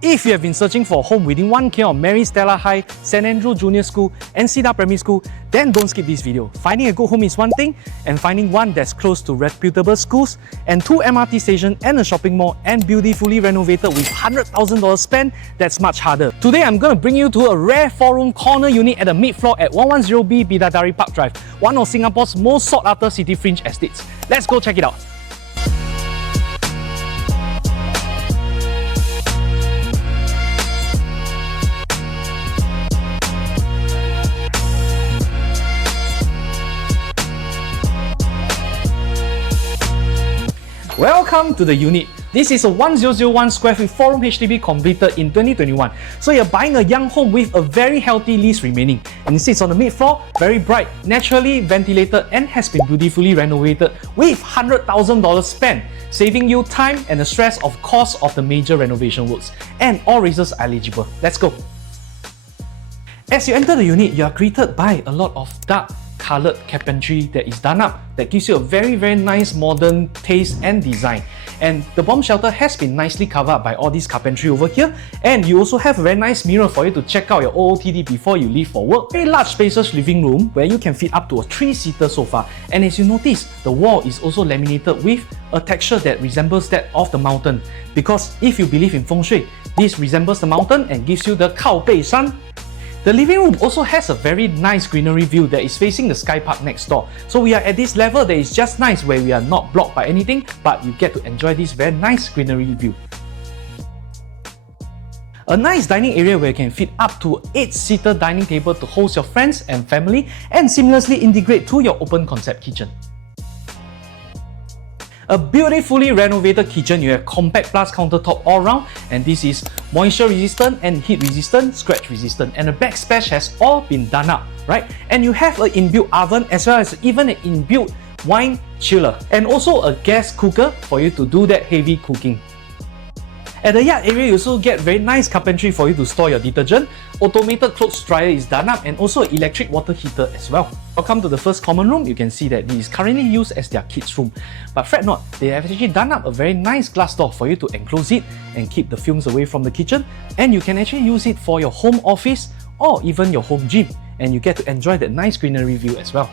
If you have been searching for a home within 1K of Maris Stella High, St. Andrew Junior School and Cedar Primary School, then don't skip this video. Finding a good home is one thing, and finding one that's close to reputable schools and 2 MRT stations and a shopping mall and beautifully renovated with $100,000 spent, that's much harder. Today I'm going to bring you to a rare 4-room corner unit at the mid-floor at 110B Bidadari Park Drive, one of Singapore's most sought-after city fringe estates. Let's go check it out. Welcome to the unit. This is a 1001 square feet 4-room HDB completed in 2021. So you're buying a young home with a very healthy lease remaining. And it sits on the mid-floor, very bright, naturally ventilated and has been beautifully renovated with $100,000 spent, saving you time and the stress of cost of the major renovation works. And all razors are eligible. Let's go. As you enter the unit, you are greeted by a lot of dark coloured carpentry that is done up that gives you a very nice modern taste and design. And the bomb shelter has been nicely covered up by all this carpentry over here, and you also have a very nice mirror for you to check out your OOTD before you leave for work. Very large spacious living room where you can fit up to a 3-seater sofa, and as you notice, the wall is also laminated with a texture that resembles that of the mountain, because if you believe in feng shui, this resembles the mountain and gives you the Kao Bei Shan. The living room also has a very nice greenery view that is facing the sky park next door. So we are at this level that is just nice, where we are not blocked by anything, but you get to enjoy this very nice greenery view. A nice dining area where you can fit up to 8-seater dining table to host your friends and family and seamlessly integrate to your open concept kitchen. A beautifully renovated kitchen. You have compact plus countertop all around, and this is moisture resistant and heat resistant, scratch resistant, and the backsplash has all been done up, right? And you have an inbuilt oven as well as even an inbuilt wine chiller, and also a gas cooker for you to do that heavy cooking. At the yard area, you also get very nice carpentry for you to store your detergent. Automated clothes dryer is done up, and also electric water heater as well. Welcome to the first common room. You can see that this is currently used as their kids' room. But fret not, they have actually done up a very nice glass door for you to enclose it and keep the fumes away from the kitchen. And you can actually use it for your home office or even your home gym. And you get to enjoy that nice greenery view as well.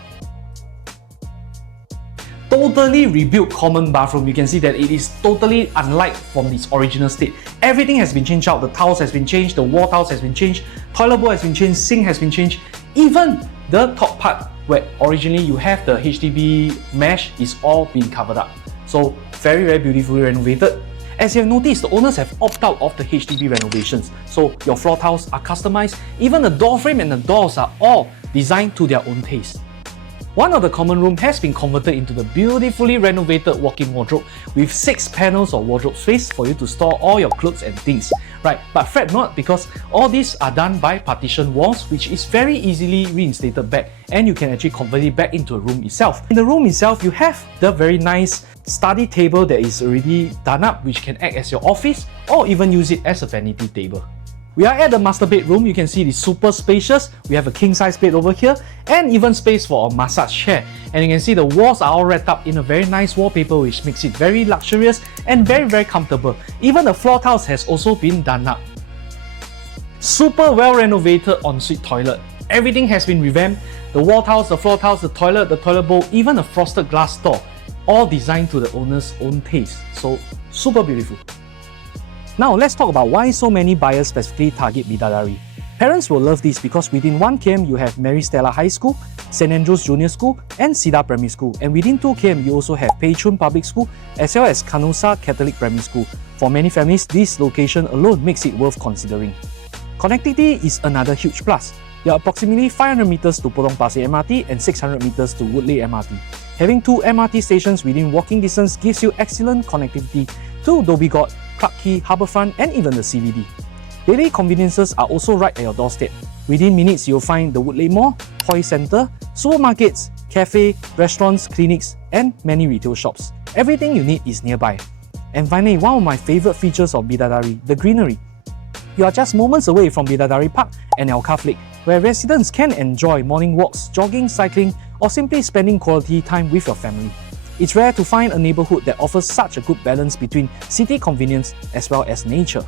Totally rebuilt common bathroom. You can see that it is totally unlike from its original state. Everything has been changed out. The tiles has been changed, the wall tiles has been changed, toilet bowl has been changed, sink has been changed. Even the top part where originally you have the HDB mesh is all been covered up. So very beautifully renovated. As you have noticed, the owners have opted out of the HDB renovations. So your floor tiles are customized. Even the door frame and the doors are all designed to their own taste. One of the common room has been converted into the beautifully renovated walk-in wardrobe with 6 panels of wardrobe space for you to store all your clothes and things. Right, but fret not, because all these are done by partition walls, which is very easily reinstated back, and you can actually convert it back into a room itself. In the room itself, you have the very nice study table that is already done up, which can act as your office or even use it as a vanity table. We are at the master bedroom. You can see it is super spacious. We have a king-size bed over here and even space for a massage chair. And you can see the walls are all wrapped up in a very nice wallpaper, which makes it very luxurious and very comfortable. Even the floor tiles has also been done up. Super well renovated ensuite toilet. Everything has been revamped. The wall tiles, the floor tiles, the toilet bowl, even a frosted glass door. All designed to the owner's own taste. So super beautiful. Now let's talk about why so many buyers specifically target Bidadari. Parents will love this because within 1 km you have Maris Stella High School, St. Andrew's Junior School and Cedar Primary School, and within 2 km you also have Pei Chun Public School as well as Kanusa Catholic Primary School. For many families, this location alone makes it worth considering. Connectivity is another huge plus. There are approximately 500 meters to Potong Pasir MRT and 600 meters to Woodleigh MRT. Having 2 MRT stations within walking distance gives you excellent connectivity to Dhoby Ghaut, Clarke Quay, Harbourfront and even the CBD. Daily conveniences are also right at your doorstep. Within minutes, you'll find the Woodleigh Mall, Poiz Centre, supermarkets, cafe, restaurants, clinics and many retail shops. Everything you need is nearby. And finally, one of my favourite features of Bidadari, the greenery. You are just moments away from Bidadari Park and Alkaff Lake, where residents can enjoy morning walks, jogging, cycling or simply spending quality time with your family. It's rare to find a neighbourhood that offers such a good balance between city convenience as well as nature.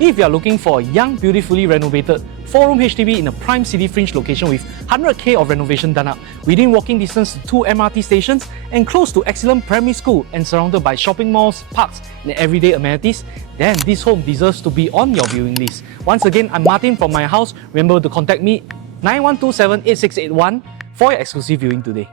If you are looking for a young, beautifully renovated 4-room HDB in a prime city fringe location with 100K of renovation done up, within walking distance to 2 MRT stations and close to excellent primary school and surrounded by shopping malls, parks and everyday amenities, then this home deserves to be on your viewing list. Once again, I'm Martin from my house. Remember to contact me 9127 8681 for your exclusive viewing today.